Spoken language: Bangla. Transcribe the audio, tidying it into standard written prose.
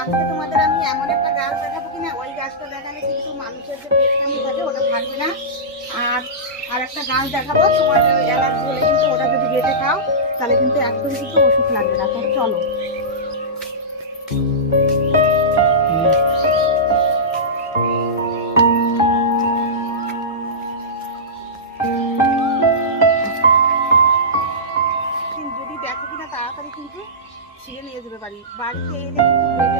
আজকে তোমাদের আমি এমন একটা গাছ দেখাবো কিনা, ওই গাছটা দেখালে কিন্তু মানুষের যে পেটখানি থাকে ওটা থাকবে না। আর আর একটা গাছ দেখাবো, তোমার অ্যালার্জি হলে কিন্তু ওটা যদি বেটে খাও তাহলে কিন্তু একদম কিন্তু ওষুধ লাগবে না। তো চলো। যদি দেখো কিনা তাড়াতাড়ি কিন্তু ছিঁড়ে নিয়ে যাবে বাড়িতে এনে কিন্তু